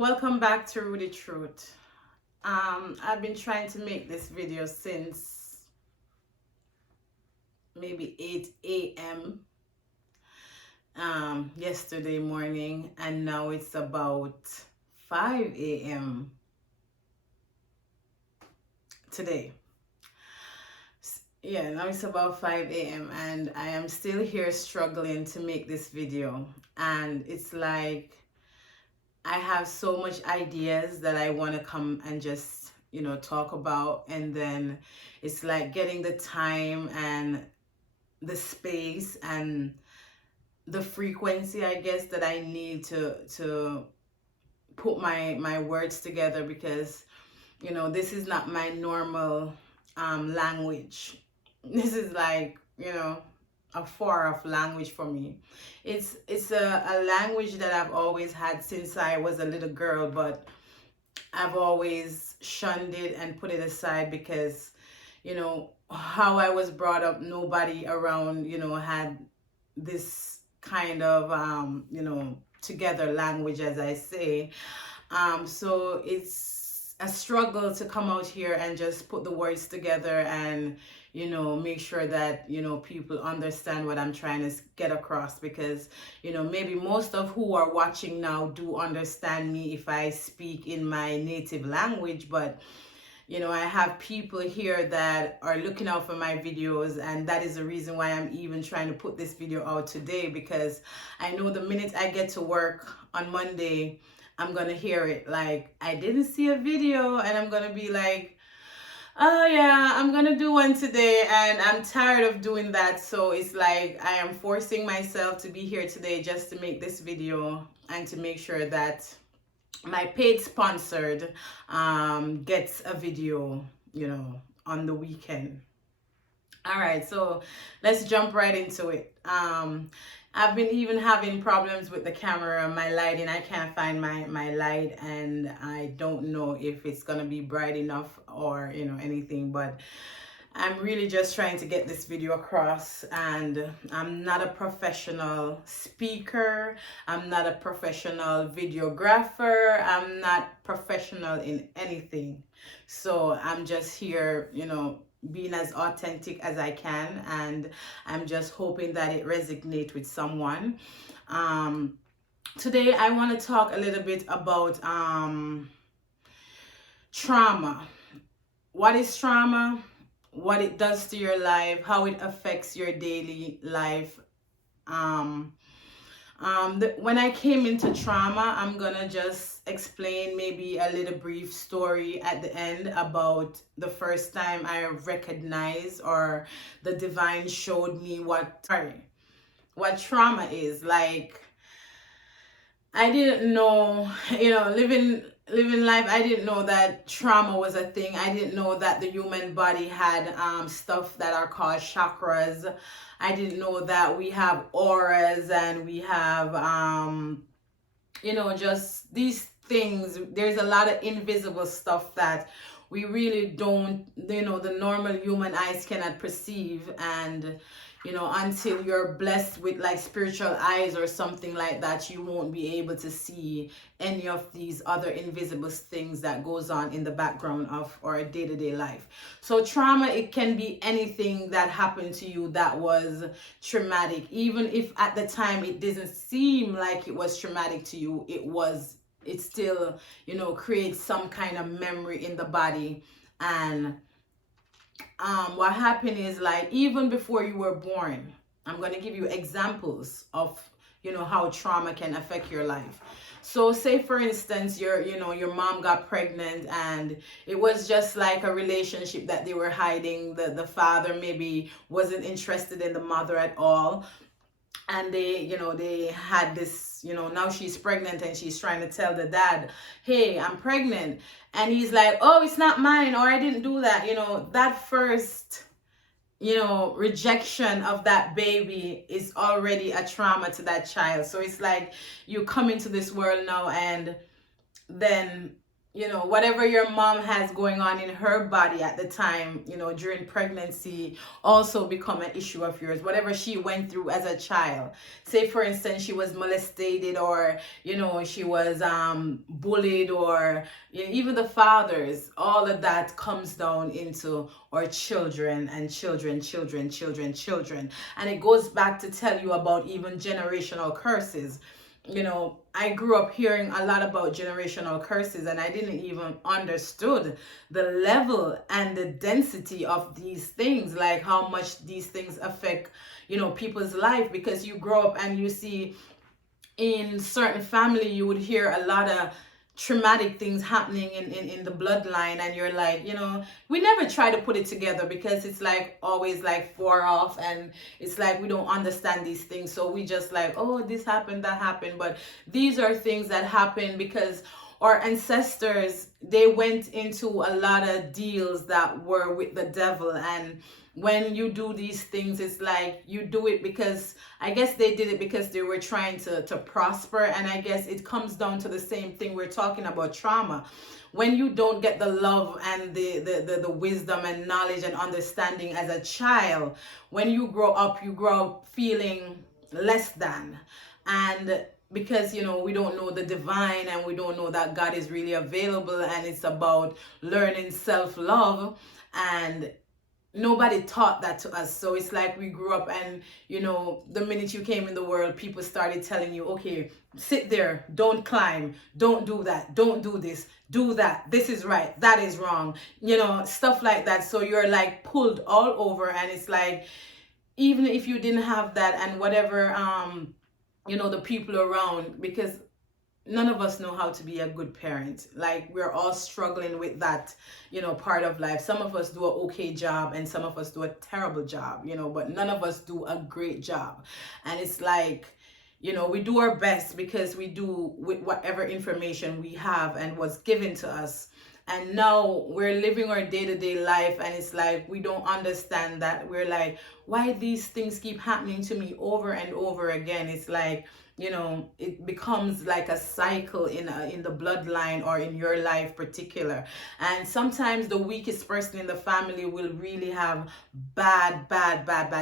Welcome back to Rudy Truth. I've been trying to make this video since maybe 8 a.m. Yesterday morning, and now it's about 5 a.m. today. Yeah, now it's about 5 a.m. and I am still here struggling to make this video, and it's like I have so much ideas that I want to come and just, talk about, and then it's like getting the time and the space and the frequency, I guess, that I need to put my words together, because this is not my normal language. This is like, a foreign language for me. It's a language that I've always had since I was a little girl, but I've always shunned it and put it aside because, how I was brought up, nobody around, had this kind of, together language, as I say. So it's a struggle to come out here and just put the words together and, make sure that, people understand what I'm trying to get across, because, maybe most of who are watching now do understand me if I speak in my native language, but I have people here that are looking out for my videos, and that is the reason why I'm even trying to put this video out today, because I know the minute I get to work on Monday, I'm gonna hear it like, I didn't see a video, and I'm gonna be like, oh yeah, I'm gonna do one today, and I'm tired of doing that. So it's like I am forcing myself to be here today just to make this video and to make sure that my paid sponsored gets a video, on the weekend. All right, so let's jump right into it. I've been even having problems with the camera, my lighting. I can't find my light, and I don't know if it's gonna be bright enough or anything, but I'm really just trying to get this video across, and I'm not a professional speaker, I'm not a professional videographer, I'm not professional in anything. So I'm just here, being as authentic as I can, and I'm just hoping that it resonates with someone. Today I want to talk a little bit about trauma. What is trauma? What it does to your life, how it affects your daily life. When I came into trauma, I'm gonna just explain maybe a little brief story at the end about the first time I recognized, or the divine showed me what trauma is. Like, I didn't know, living life, I didn't know that trauma was a thing. I didn't know that the human body had stuff that are called chakras. I didn't know that we have auras, and we have just these things. There's a lot of invisible stuff that we really don't, the normal human eyes cannot perceive. And until you're blessed with like spiritual eyes or something like that, you won't be able to see any of these other invisible things that goes on in the background of our day-to-day life. So trauma, it can be anything that happened to you that was traumatic. Even if at the time it doesn't seem like it was traumatic to you, it still, creates some kind of memory in the body. And what happened is, like, even before you were born, I'm going to give you examples of how trauma can affect your life. So say for instance, your mom got pregnant, and it was just like a relationship that they were hiding. The father maybe wasn't interested in the mother at all, and they had this, now she's pregnant, and she's trying to tell the dad, hey, I'm pregnant, and he's like, oh, it's not mine, or I didn't do that. That first rejection of that baby is already a trauma to that child. So it's like you come into this world now, and then you know, whatever your mom has going on in her body at the time, you know, during pregnancy, also become an issue of yours. Whatever she went through as a child, say for instance she was molested, or you know, she was bullied, or you know, even the fathers, all of that comes down into our children, and children, and it goes back to tell you about even generational curses. You know, I grew up hearing a lot about generational curses, and I didn't even understood the level and the density of these things, like how much these things affect, you know, people's life. Because you grow up and you see in certain family, you would hear a lot of traumatic things happening in the bloodline, and you're like, you know, we never try to put it together, because it's like always like far off, and it's like we don't understand these things, so we just like, oh, this happened, that happened. But these are things that happen because our ancestors, they went into a lot of deals that were with the devil. And when you do these things, it's like you do it because I guess they did it because they were trying to prosper. And I guess it comes down to the same thing we're talking about, trauma. When you don't get the love and the wisdom and knowledge and understanding as a child, when you grow up feeling less than. And because, you know, we don't know the divine, and we don't know that God is really available, and it's about learning self-love, and nobody taught that to us. So it's like we grew up, and you know, the minute you came in the world, people started telling you, okay, sit there, don't climb, don't do that, don't do this, do that, this is right, that is wrong, you know, stuff like that. So you're like pulled all over, and it's like, even if you didn't have that, and whatever, you know, the people around, because none of us know how to be a good parent. Like, we're all struggling with that, you know, part of life. Some of us do an okay job, and some of us do a terrible job, you know, but none of us do a great job. And it's like, you know, we do our best because we do with whatever information we have and was given to us. And now we're living our day-to-day life, and it's like we don't understand that. We're like, why these things keep happening to me over and over again? It's like, you know, it becomes like a cycle in the bloodline, or in your life particular. And sometimes the weakest person in the family will really have bad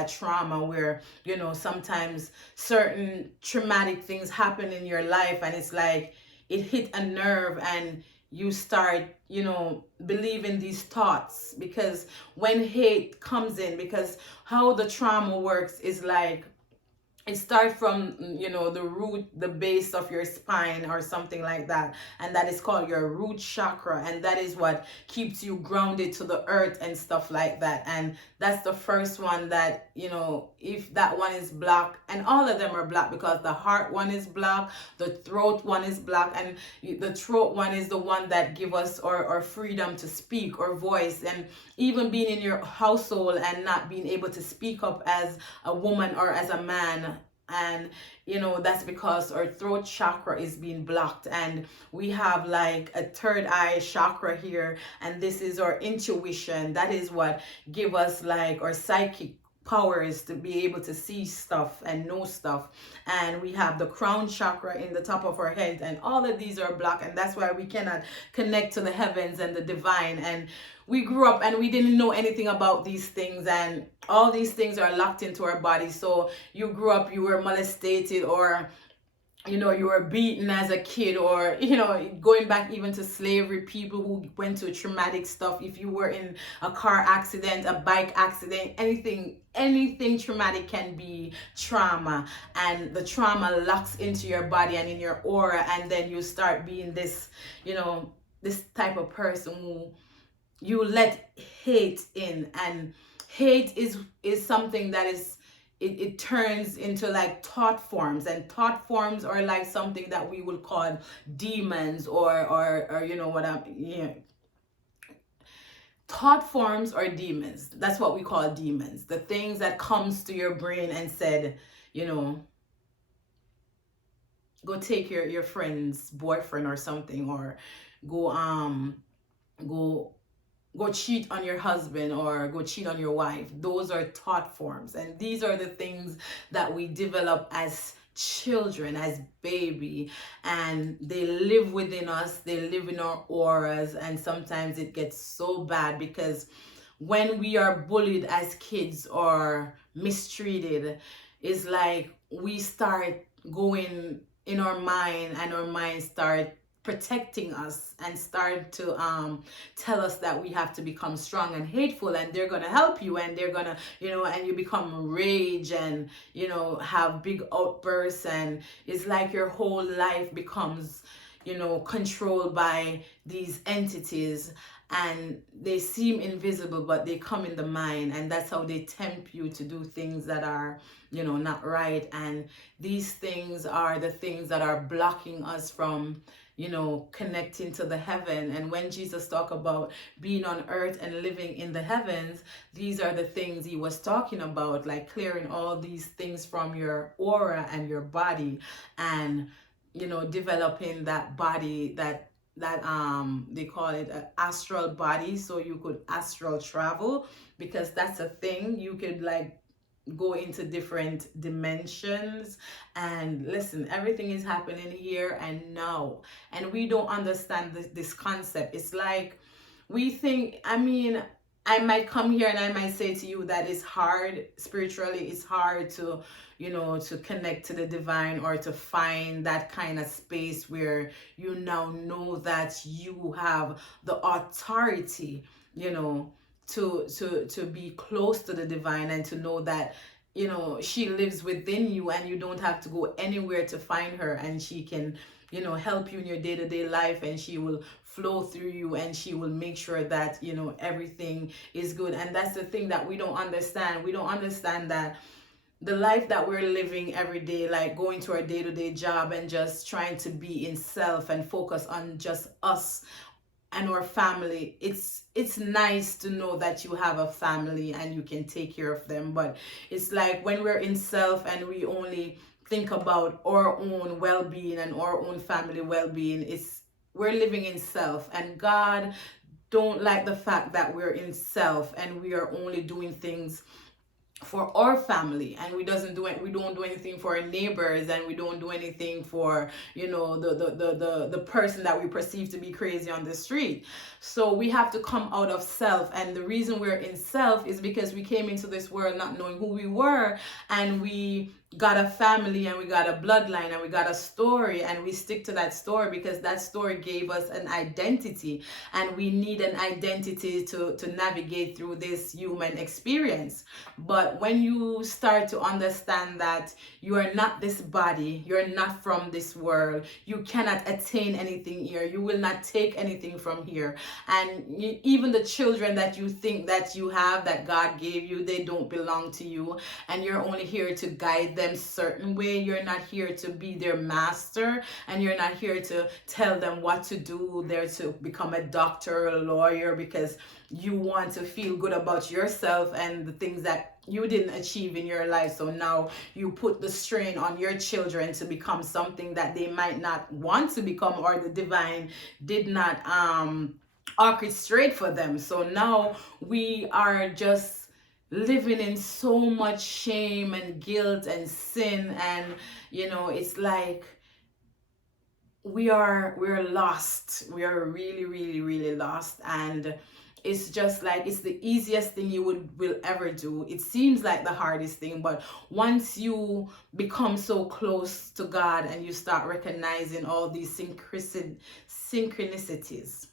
trauma, where, you know, sometimes certain traumatic things happen in your life, and it's like it hit a nerve, and you start, you know, believing these thoughts. Because when hate comes in, because how the trauma works is like, it starts from, you know, the root, the base of your spine, or something like that, and that is called your root chakra, and that is what keeps you grounded to the earth and stuff like that. And that's the first one that, you know, if that one is blocked, and all of them are blocked, because the heart one is blocked, the throat one is blocked, and the throat one is the one that give us our freedom to speak, or voice. And even being in your household and not being able to speak up as a woman or as a man. And you know, that's because our throat chakra is being blocked, and we have like a third eye chakra here, and this is our intuition. That is what give us like our psychic powers to be able to see stuff and know stuff. And we have the crown chakra in the top of our head, and all of these are blocked, and that's why we cannot connect to the heavens and the divine. And we grew up and we didn't know anything about these things, and all these things are locked into our body. So you grew up, you were molested, or you know, you were beaten as a kid, or you know, going back even to slavery, people who went through traumatic stuff. If you were in a car accident, a bike accident, anything traumatic can be trauma. And the trauma locks into your body and in your aura, and then you start being this, you know, this type of person who you let hate in. And hate is something that is, it turns into like thought forms, and thought forms are like something that we would call demons, or you know what I'm, you know, thought forms or demons. That's what we call demons. The things that comes to your brain and said, you know, go take your friend's boyfriend or something, or go go go cheat on your husband, or go cheat on your wife. Those are thought forms, and these are the things that we develop as children, as baby, and they live within us, they live in our auras, and sometimes it gets so bad because when we are bullied as kids or mistreated, it's like we start going in our mind, and our mind start protecting us and start to tell us that we have to become strong and hateful, and they're gonna help you, and they're gonna, and you become rage and have big outbursts, and it's like your whole life becomes controlled by these entities, and they seem invisible, but they come in the mind, and that's how they tempt you to do things that are not right. And these things are the things that are blocking us from connecting to the heaven. And when Jesus talked about being on earth and living in the heavens, these are the things he was talking about, like clearing all these things from your aura and your body, and developing that body that they call it an astral body, so you could astral travel, because that's a thing. You could like go into different dimensions. And listen, everything is happening here and now, and we don't understand this concept. It's like we think, I might come here and I might say to you that it's hard spiritually, it's hard to to connect to the divine, or to find that kind of space where you now know that you have the authority to be close to the divine, and to know that she lives within you, and you don't have to go anywhere to find her, and she can help you in your day-to-day life, and she will flow through you, and she will make sure that everything is good. And that's the thing that we don't understand. We don't understand that the life that we're living every day, like going to our day-to-day job and just trying to be in self and focus on just us and our family, it's nice to know that you have a family and you can take care of them. But it's like when we're in self and we only think about our own well-being and our own family well-being, we're living in self. And God don't like the fact that we're in self and we are only doing things for our family, and we don't do anything for our neighbors, and we don't do anything for the person that we perceive to be crazy on the street. So we have to come out of self, and the reason we're in self is because we came into this world not knowing who we were, and we got a family, and we got a bloodline, and we got a story, and we stick to that story because that story gave us an identity, and we need an identity to navigate through this human experience. But when you start to understand that you are not this body, you're not from this world, you cannot attain anything here, you will not take anything from here, and even the children that you think that you have, that God gave you, they don't belong to you, and you're only here to guide them certain way. You're not here to be their master, and you're not here to tell them what to do. They're to become a doctor or a lawyer because you want to feel good about yourself and the things that you didn't achieve in your life. So now you put the strain on your children to become something that they might not want to become, or the divine did not orchestrate for them. So now we are just living in so much shame and guilt and sin, and it's like we're lost. We are really, really, really lost. And it's just like it's the easiest thing you will ever do. It seems like the hardest thing, but once you become so close to God and you start recognizing all these synchronicities,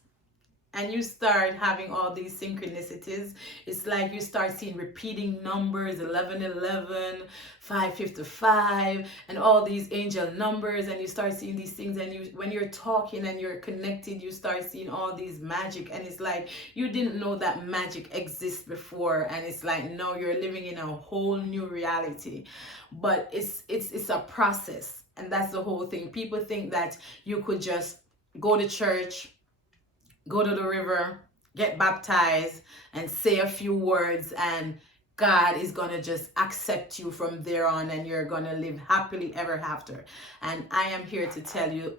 and you start having all these synchronicities, it's like you start seeing repeating numbers, 1111, 555, and all these angel numbers, and you start seeing these things, and when you're talking and you're connected, you start seeing all these magic, and it's like you didn't know that magic exists before, and it's like now you're living in a whole new reality. But it's a process, and that's the whole thing. People think that you could just go to church, go to the river, get baptized, and say a few words, and God is going to just accept you from there on, and you're going to live happily ever after. And I am here to tell you,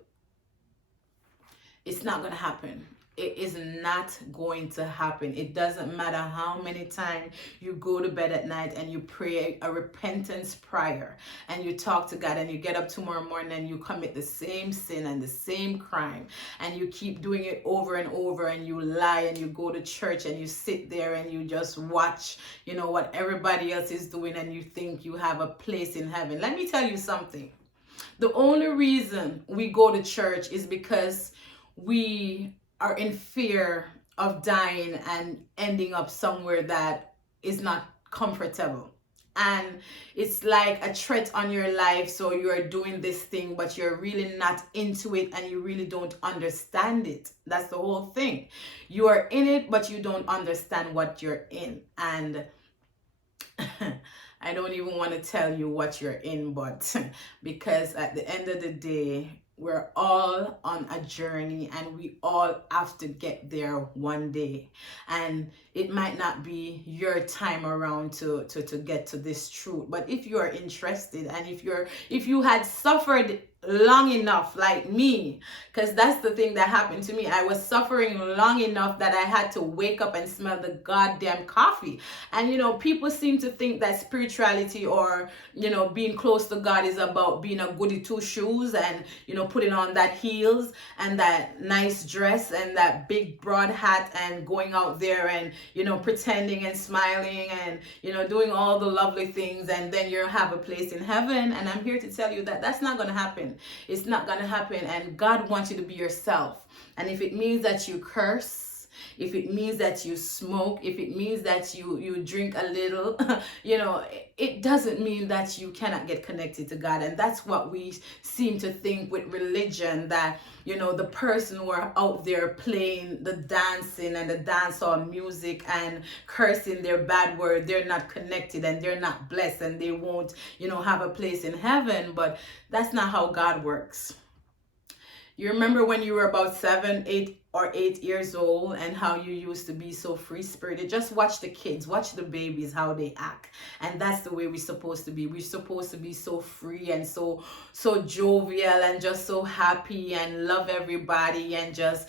it's not going to happen. it is not going to happen. It doesn't matter how many times you go to bed at night and you pray a repentance prayer and you talk to God, and you get up tomorrow morning and you commit the same sin and the same crime, and you keep doing it over and over, and you lie, and you go to church and you sit there and you just watch, what everybody else is doing, and you think you have a place in heaven. Let me tell you something. The only reason we go to church is because we are in fear of dying and ending up somewhere that is not comfortable. And it's like a threat on your life. So you're doing this thing, but you're really not into it, and you really don't understand it. That's the whole thing. You are in it, but you don't understand what you're in. And I don't even want to tell you what you're in, but because at the end of the day, we're all on a journey, and we all have to get there one day. And it might not be your time around to get to this truth. But if you are interested, and if you had suffered long enough like me, because that's the thing that happened to me. I was suffering long enough that I had to wake up and smell the goddamn coffee. And people seem to think that spirituality, or being close to God, is about being a goody two shoes, and putting on that heels and that nice dress and that big broad hat, and going out there and pretending and smiling and doing all the lovely things, and then you'll have a place in heaven. And I'm here to tell you that that's not going to happen. It's not going to happen. And God wants you to be yourself. And if it means that you curse, if it means that you smoke, if it means that you drink a little, it doesn't mean that you cannot get connected to God. And that's what we seem to think with religion, that the person who are out there playing the dancing and the dancehall music and cursing their bad word, they're not connected, and they're not blessed, and they won't have a place in heaven. But that's not how God works. You remember when you were about 7, 8 years old, and how you used to be so free-spirited? Just watch the kids, watch the babies, how they act. And that's the way we're supposed to be. We're supposed to be so free and so jovial, and just so happy, and love everybody, and just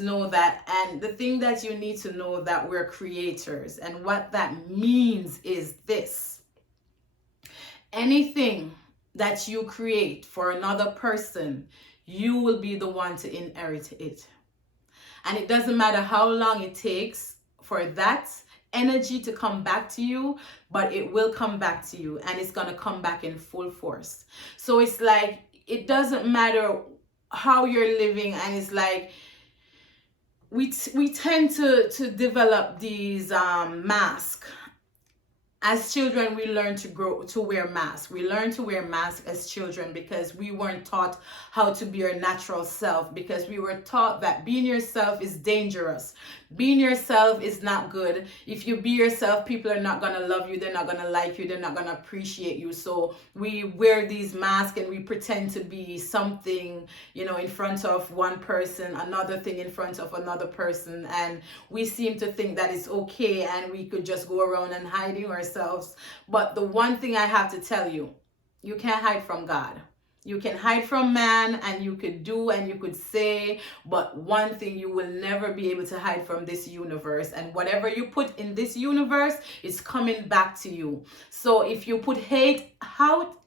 know that. And the thing that you need to know, that we're creators. And what that means is this: anything that you create for another person, you will be the one to inherit it. And it doesn't matter how long it takes for that energy to come back to you, but it will come back to you, and it's going to come back in full force. So it's like, it doesn't matter how you're living. And it's like, we tend to develop these masks. As children, we learn to wear masks. We learn to wear masks as children because we weren't taught how to be our natural self, because we were taught that being yourself is dangerous. Being yourself is not good. If you be yourself, people are not going to love you. They're not going to like you. They're not going to appreciate you. So we wear these masks, and we pretend to be something, in front of one person, another thing in front of another person. And we seem to think that it's okay, and we could just go around and hiding ourselves. But the one thing I have to tell you, you can't hide from God. You can hide from man, and you could do and you could say, but one thing, you will never be able to hide from this universe. And whatever you put in this universe is coming back to you. So if you put hate out,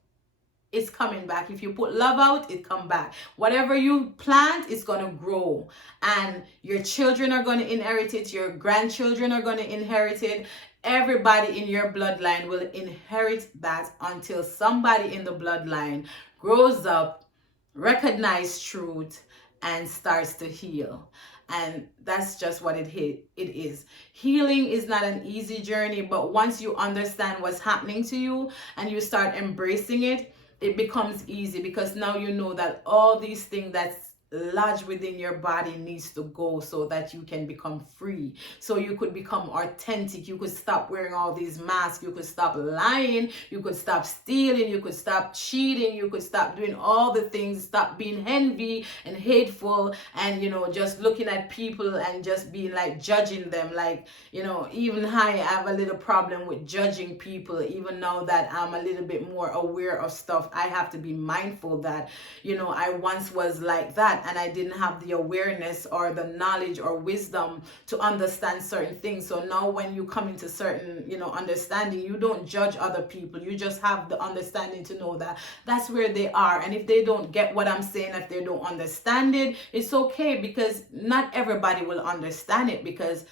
it's coming back. If you put love out, it come back. Whatever you plant is going to grow, and your children are going to inherit it. Your grandchildren are going to inherit it. Everybody in your bloodline will inherit that, until somebody in the bloodline grows up, recognize truth, and starts to heal. And that's just what it is. Healing is not an easy journey, but once you understand what's happening to you and you start embracing it, it becomes easy, because now you know that all these things that's lodged within your body needs to go, so that you can become free, so you could become authentic. You could stop wearing all these masks. You could stop lying. You could stop stealing. You could stop cheating. You could stop doing all the things. Stop being envy and hateful, and just looking at people and just being like judging them. Like, even I have a little problem with judging people. Even now that I'm a little bit more aware of stuff, I have to be mindful that I once was like that. that and I didn't have the awareness or the knowledge or wisdom to understand certain things. So now when you come into certain, understanding, you don't judge other people. You just have the understanding to know that that's where they are. And if they don't get what I'm saying, if they don't understand it, it's okay, because not everybody will understand it, because,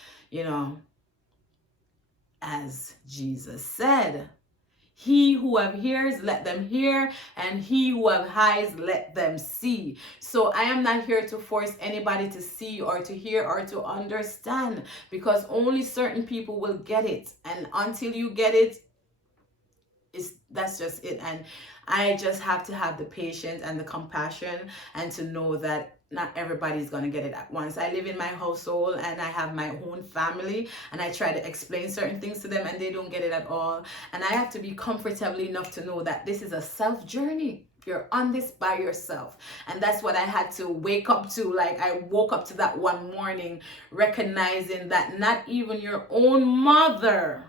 as Jesus said, he who have ears, let them hear, and he who have eyes, let them see. So I am not here to force anybody to see or to hear or to understand, because only certain people will get it. And until you get it, that's just it. And I just have to have the patience and the compassion, and to know that not everybody's going to get it at once. I live in my household and I have my own family, and I try to explain certain things to them and they don't get it at all. And I have to be comfortable enough to know that this is a self journey. You're on this by yourself. And that's what I had to wake up to. Like, I woke up to that one morning, recognizing that not even your own mother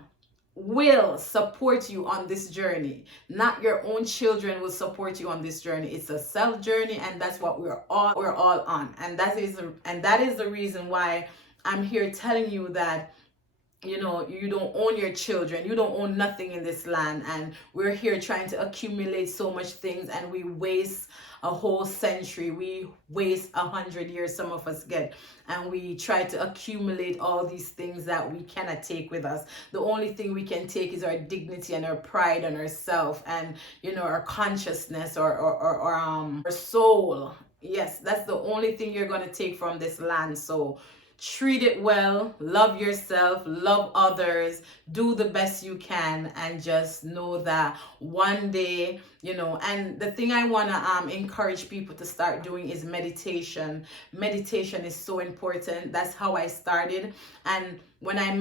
will support you on this journey. Not your own children will support you on this journey. It's a self journey, and that's what we're all on. And that is the reason why I'm here telling you that you don't own your children, you don't own nothing in this land. And we're here trying to accumulate so much things, and we waste a whole century, we waste 100 years, some of us get, and we try to accumulate all these things that we cannot take with us. The only thing we can take is our dignity and our pride and ourself, and our consciousness, or our soul. Yes, that's the only thing you're going to take from this land. So treat it well, love yourself, love others, do the best you can, and just know that one day, and the thing I want to encourage people to start doing is meditation. Meditation is so important. That's how I started. And when I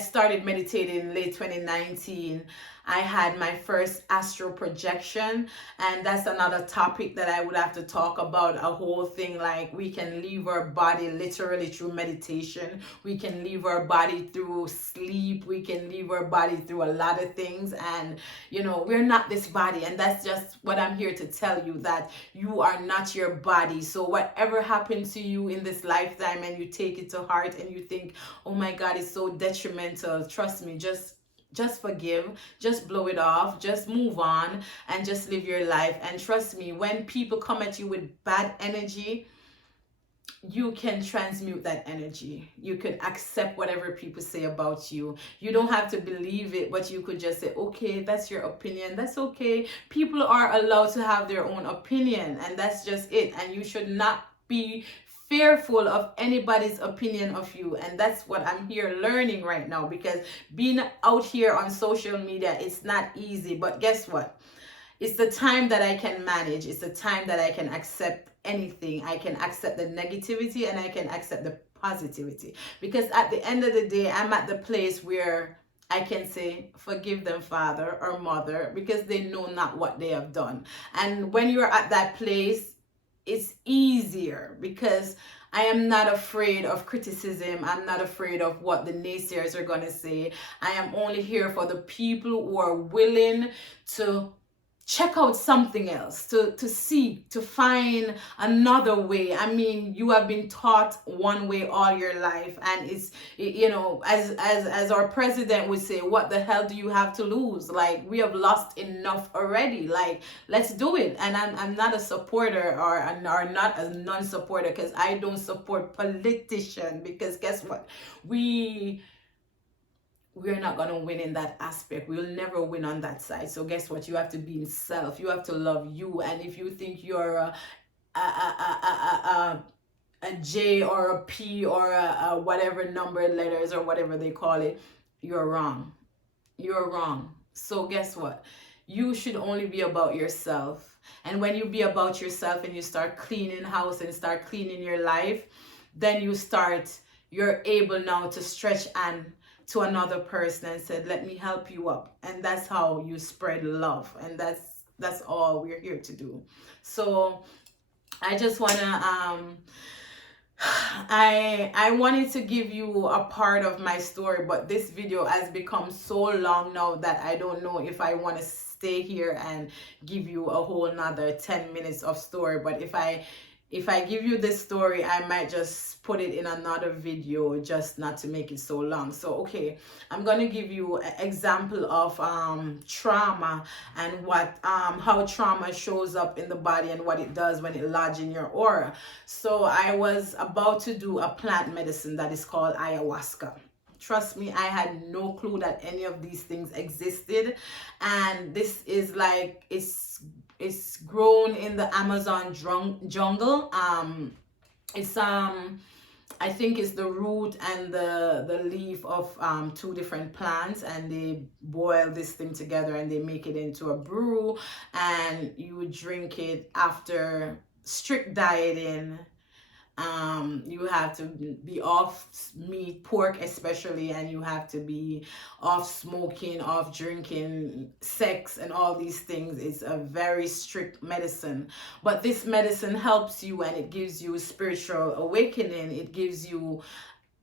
started meditating in late 2019, I had my first astral projection, and that's another topic that I would have to talk about, a whole thing. Like, we can leave our body literally through meditation. We can leave our body through sleep. We can leave our body through a lot of things, and we're not this body. And that's just what I'm here to tell you, that you are not your body. So whatever happened to you in this lifetime and you take it to heart and you think, oh my God, it's so detrimental, trust me, just forgive, just blow it off, just move on, and just live your life. And trust me, when people come at you with bad energy, you can transmute that energy. You could accept whatever people say about you. You don't have to believe it, but you could just say, okay, that's your opinion. That's okay. People are allowed to have their own opinion, and that's just it. And you should not be fearful of anybody's opinion of you. And that's what I'm here learning right now, because being out here on social media, it's not easy. But guess what? It's the time that I can manage. It's the time that I can accept anything. I can accept the negativity and I can accept the positivity, because at the end of the day, I'm at the place where I can say, forgive them, father or mother, because they know not what they have done. And when you're at that place, it's easier, because I am not afraid of criticism. I'm not afraid of what the naysayers are going to say. I am only here for the people who are willing to check out something else, to seek, to find another way. I mean, you have been taught one way all your life, and it's, as our president would say, what the hell do you have to lose? Like, we have lost enough already. Like, let's do it. And I'm not a supporter or not a non-supporter, because I don't support politicians, because guess what? We're not going to win in that aspect. We'll never win on that side. So guess what? You have to be in self. You have to love you. And if you think you're a J or a P or a whatever number letters or whatever they call it, you're wrong. You're wrong. So guess what? You should only be about yourself. And when you be about yourself and you start cleaning house and start cleaning your life, then you're able now to stretch and to another person and said, let me help you up. And that's how you spread love. And that's all we're here to do. So I just want to I wanted to give you a part of my story, but this video has become so long now that I don't know if I want to stay here and give you a whole nother 10 minutes of story. But if I give you this story, I might just put it in another video just not to make it so long. So, okay, I'm going to give you an example of trauma and what how trauma shows up in the body and what it does when it lodges in your aura. So I was about to do a plant medicine that is called ayahuasca. Trust me, I had no clue that any of these things existed. And this is like, it's grown in the Amazon jungle. It's I think it's the root and the leaf of two different plants, and they boil this thing together and they make it into a brew, and you drink it after strict dieting. You have to be off meat, pork especially, and you have to be off smoking, off drinking, sex, and all these things. It's a very strict medicine, but this medicine helps you, and it gives you a spiritual awakening. It gives you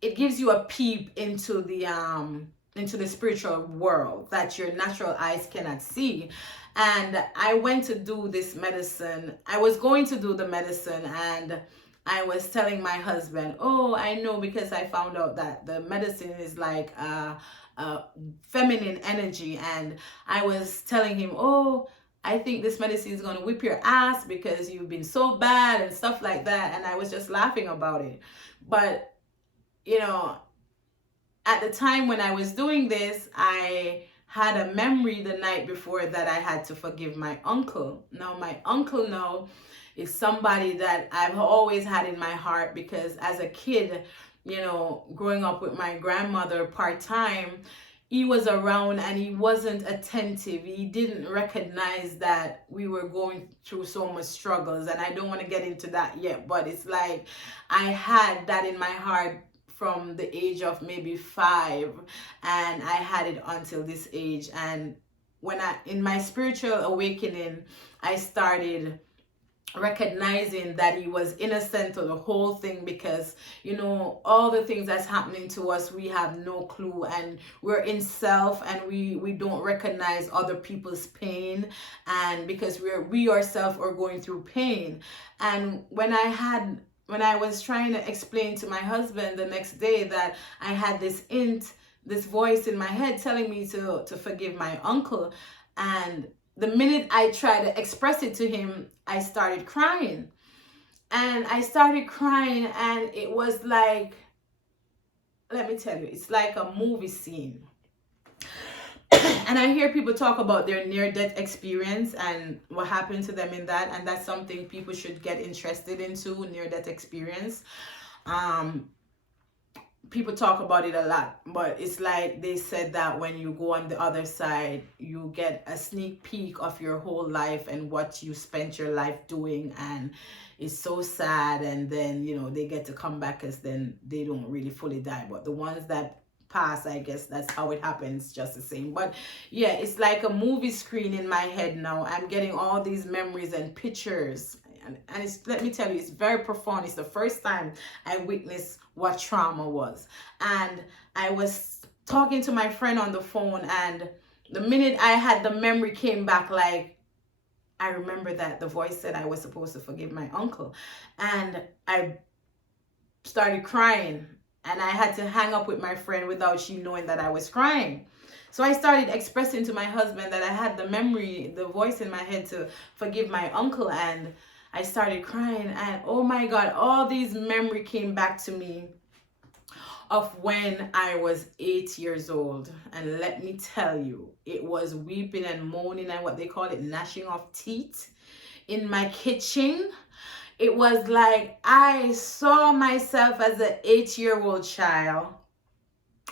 a peep into the spiritual world that your natural eyes cannot see. And I went to do this medicine. I was going to do the medicine, and I was telling my husband, oh, I know, because I found out that the medicine is like feminine energy. And I was telling him, oh, I think this medicine is going to whip your ass because you've been so bad and stuff like that. And I was just laughing about it. But, you know, at the time when I was doing this, I had a memory the night before that I had to forgive my uncle. Now, my uncle now is somebody that I've always had in my heart, because as a kid, you know, growing up with my grandmother part-time, he was around and he wasn't attentive. He didn't recognize that we were going through so much struggles. And I don't want to get into that yet, but it's like I had that in my heart from the age of maybe 5, and I had it until this age. And when in my spiritual awakening, I started recognizing that he was innocent of the whole thing, because, you know, all the things that's happening to us, we have no clue, and we're in self, and we don't recognize other people's pain, and because we ourselves are going through pain. And when I was trying to explain to my husband the next day that I had this voice in my head telling me to forgive my uncle, and the minute I tried to express it to him, I started crying. And I started crying, and it was like, let me tell you, it's like a movie scene. And I hear people talk about their near-death experience and what happened to them in that, and that's something people should get interested into, near-death experience. People talk about it a lot, but it's like they said that when you go on the other side, you get a sneak peek of your whole life and what you spent your life doing, and it's so sad. And then, you know, they get to come back, as then they don't really fully die, but the ones that pass, I guess that's how it happens, just the same. But yeah, it's like a movie screen in my head now. I'm getting all these memories and pictures, and it's, let me tell you, it's very profound. It's the first time I witnessed what trauma was. And I was talking to my friend on the phone, and the minute I had the memory came back, like, I remember that the voice said I was supposed to forgive my uncle, and I started crying, and I had to hang up with my friend without she knowing that I was crying. So I started expressing to my husband that I had the memory, the voice in my head to forgive my uncle, and I started crying, and oh my God, all these memory came back to me of when I was 8 years old. And let me tell you, it was weeping and moaning and what they call it, gnashing of teeth in my kitchen. It was like I saw myself as an 8-year-old child.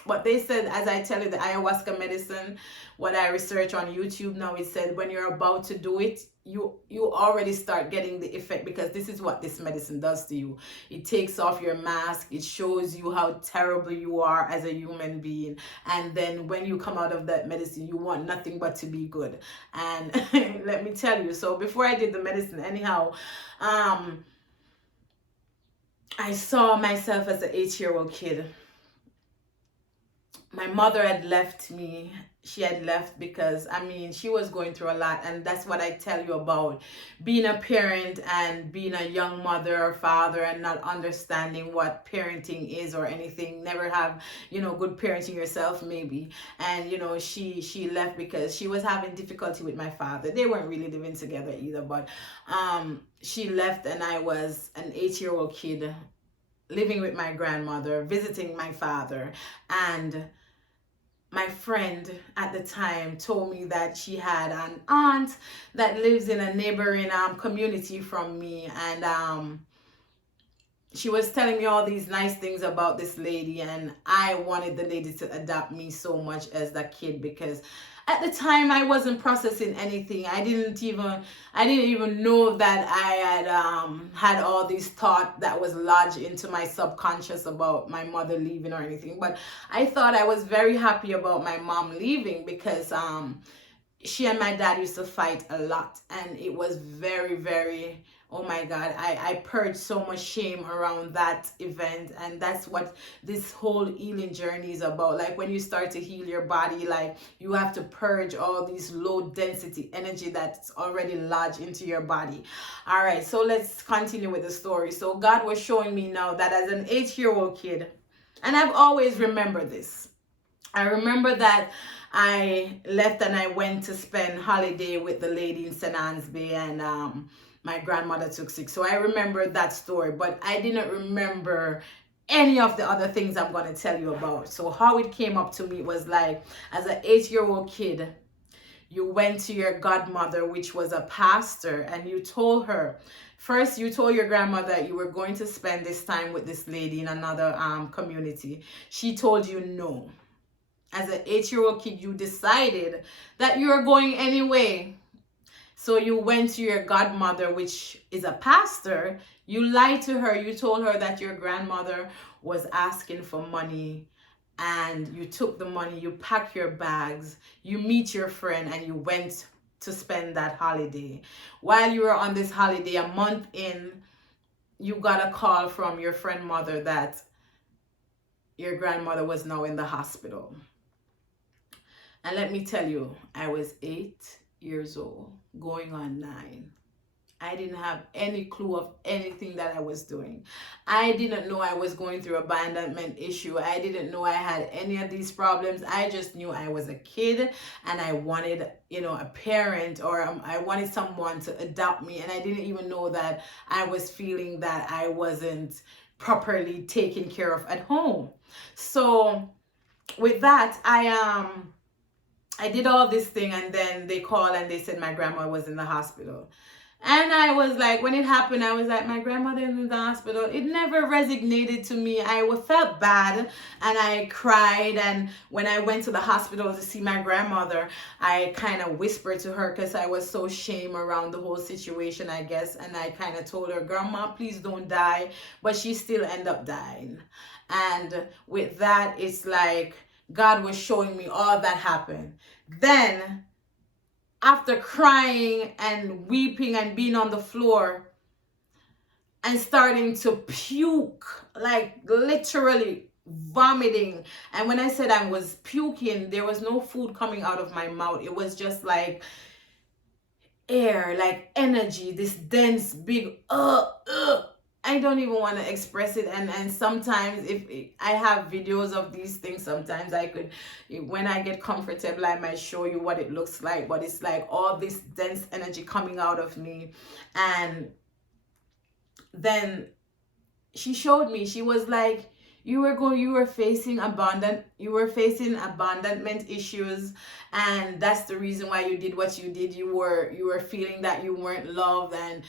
But they said, as I tell you, the ayahuasca medicine, what I research on YouTube now, it said when you're about to do it, you already start getting the effect, because this is what this medicine does to you. It takes off your mask. It shows you how terrible you are as a human being. And then when you come out of that medicine, you want nothing but to be good. And let me tell you, so before I did the medicine, anyhow, I saw myself as an 8-year-old kid. My mother had left me, she had left, because I mean, she was going through a lot, and that's what I tell you about being a parent and being a young mother or father and not understanding what parenting is or anything. Never have, good parenting yourself, maybe. And she left because she was having difficulty with my father. They weren't really living together either, but she left, and I was an 8-year-old kid living with my grandmother, visiting my father. And my friend at the time told me that she had an aunt that lives in a neighboring community from me, and she was telling me all these nice things about this lady, and I wanted the lady to adopt me so much as that kid, because at the time I wasn't processing anything. I didn't even know that I had all these thoughts that was lodged into my subconscious about my mother leaving or anything. But I thought I was very happy about my mom leaving, because she and my dad used to fight a lot, and it was very, very, oh my God, I purged so much shame around that event. And that's what this whole healing journey is about. Like, when you start to heal your body, like, you have to purge all these low density energy that's already lodged into your body. All right, so let's continue with the story. So God was showing me now that as an 8-year-old kid, and I've always remembered this, I remember that I left and I went to spend holiday with the lady in St. Anne's Bay, and my grandmother took sick. So I remember that story, but I didn't remember any of the other things I'm going to tell you about. So how it came up to me was like, as an 8-year-old kid, you went to your godmother, which was a pastor, and you told her, first you told your grandmother that you were going to spend this time with this lady in another community. She told you no. As an 8-year-old kid, you decided that you were going anyway. So you went to your godmother, which is a pastor. You lied to her. You told her that your grandmother was asking for money, and you took the money, you pack your bags, you meet your friend, and you went to spend that holiday. While you were on this holiday, a month in, you got a call from your friend mother that your grandmother was now in the hospital. And let me tell you, I was 8 years old, going on 9. I didn't have any clue of anything that I was doing. I didn't know I was going through abandonment issue. I didn't know I had any of these problems. I just knew I was a kid, and I wanted, a parent, or I wanted someone to adopt me. And I didn't even know that I was feeling that I wasn't properly taken care of at home. So with that, I did all this thing, and then they called and they said my grandma was in the hospital. And I was like, when it happened, I was like, my grandmother is in the hospital. It never resonated to me. I felt bad, and I cried. And when I went to the hospital to see my grandmother, I kind of whispered to her, because I was so ashamed around the whole situation, I guess. And I kind of told her, Grandma, please don't die. But she still ended up dying. And with that, it's like God was showing me all that happened. Then, after crying and weeping and being on the floor and starting to puke, like literally vomiting. And when I said I was puking, there was no food coming out of my mouth. It was just like air, like energy, this dense, big, I don't even want to express it. And sometimes if I have videos of these things, sometimes I could, when I get comfortable, I might show you what it looks like. But it's like all this dense energy coming out of me. And then she showed me, she was like, you were facing abandonment issues, and that's the reason why you did what you did. You were feeling that you weren't loved, and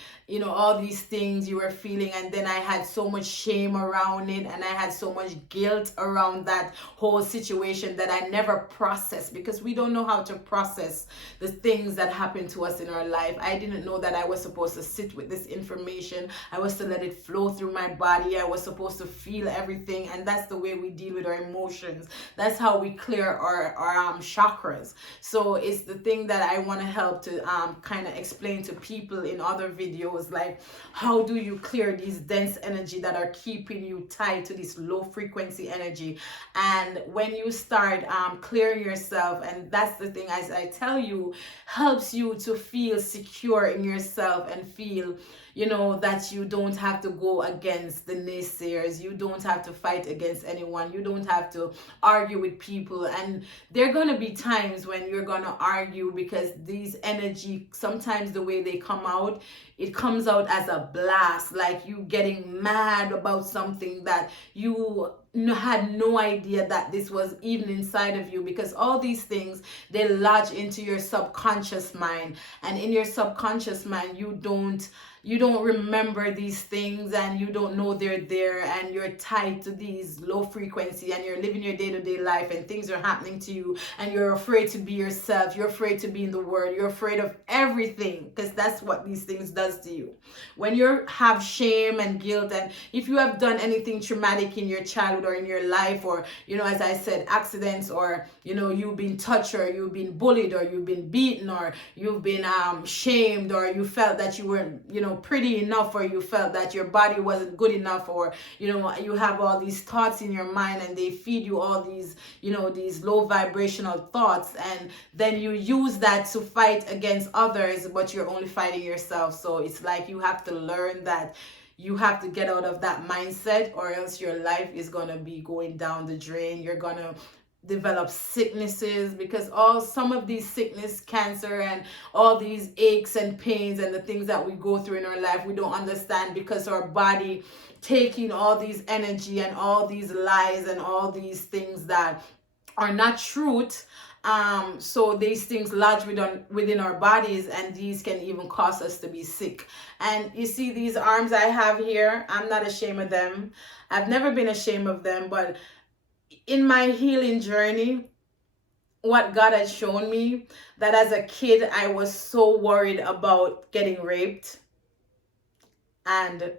all these things you were feeling. And then I had so much shame around it, and I had so much guilt around that whole situation that I never processed, because we don't know how to process the things that happen to us in our life. I didn't know that I was supposed to sit with this information. I was to let it flow through my body. I was supposed to feel everything thing, and that's the way we deal with our emotions. That's how we clear our chakras. So it's the thing that I want to help to kind of explain to people in other videos, like how do you clear these dense energy that are keeping you tied to this low frequency energy. And when you start clearing yourself, and that's the thing, as I tell you, helps you to feel secure in yourself and feel, you know, that you don't have to go against the naysayers, you don't have to fight against anyone, you don't have to argue with people. And there are going to be times when you're going to argue, because these energy, sometimes the way they come out, it comes out as a blast, like you getting mad about something that you had no idea that this was even inside of you, because all these things, they lodge into your subconscious mind, and in your subconscious mind you don't remember these things, and you don't know they're there, and you're tied to these low frequency, and you're living your day-to-day life, and things are happening to you, and you're afraid to be yourself, you're afraid to be in the world, you're afraid of everything, because that's what these things does to you. When you have shame and guilt, and if you have done anything traumatic in your childhood or in your life, or, you know, as I said, accidents, or, you know, you've been touched, or you've been bullied, or you've been beaten, or you've been shamed, or you felt that you weren't, you know, pretty enough, or you felt that your body wasn't good enough, or, you know, you have all these thoughts in your mind, and they feed you all these, you know, these low vibrational thoughts, and then you use that to fight against others, but you're only fighting yourself. So it's like you have to learn that you have to get out of that mindset, or else your life is going to be going down the drain. You're going to develop sicknesses, because some of these sickness, cancer, and all these aches and pains and the things that we go through in our life, we don't understand, because our body taking all these energy and all these lies and all these things that are not truth. So these things lodge within our bodies, and these can even cause us to be sick. And you see these arms I have here, I'm not ashamed of them. I've never been ashamed of them, but in my healing journey, what God has shown me, that as a kid I was so worried about getting raped, and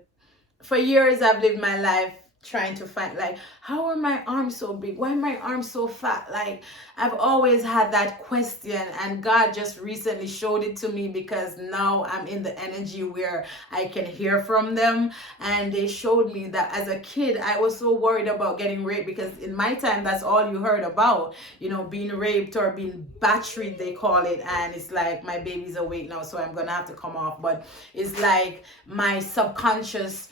for years I've lived my life trying to find, like, how are my arms so big? Why are my arms so fat? Like, I've always had that question, and God just recently showed it to me, because now I'm in the energy where I can hear from them. And they showed me that as a kid I was so worried about getting raped, because in my time that's all you heard about, you know, being raped or being battered, they call it. And it's like, my baby's awake now, so I'm gonna have to come off, but it's like my subconscious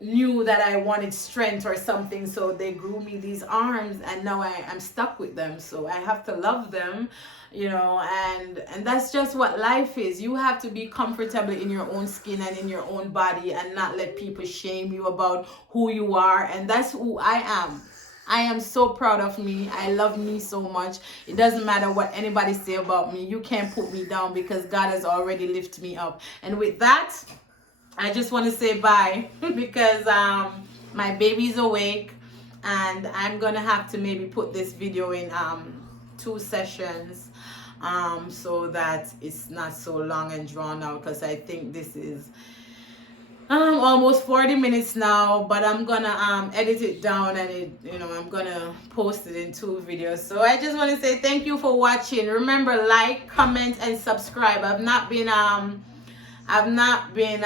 knew that I wanted strength or something, so they grew me these arms, and now I'm stuck with them. So I have to love them, you know, and that's just what life is. You have to be comfortable in your own skin and in your own body, and not let people shame you about who you are. And that's who I am. I am so proud of me. I love me so much. It doesn't matter what anybody say about me. You can't put me down, because God has already lifted me up. And with that, I just want to say bye, because my baby's awake, and I'm gonna have to maybe put this video in 2 sessions, so that it's not so long and drawn out, because I think this is almost 40 minutes now, but I'm gonna edit it down, and I'm gonna post it in 2 videos. So I just want to say thank you for watching. Remember, like, comment, and subscribe. I've not been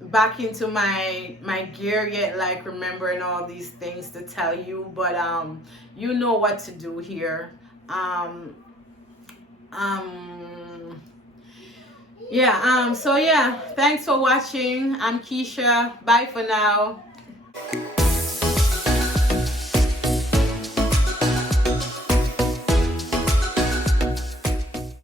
back into my gear yet, like remembering all these things to tell you, but you know what to do here. So yeah, thanks for watching. I'm Keisha. Bye for now.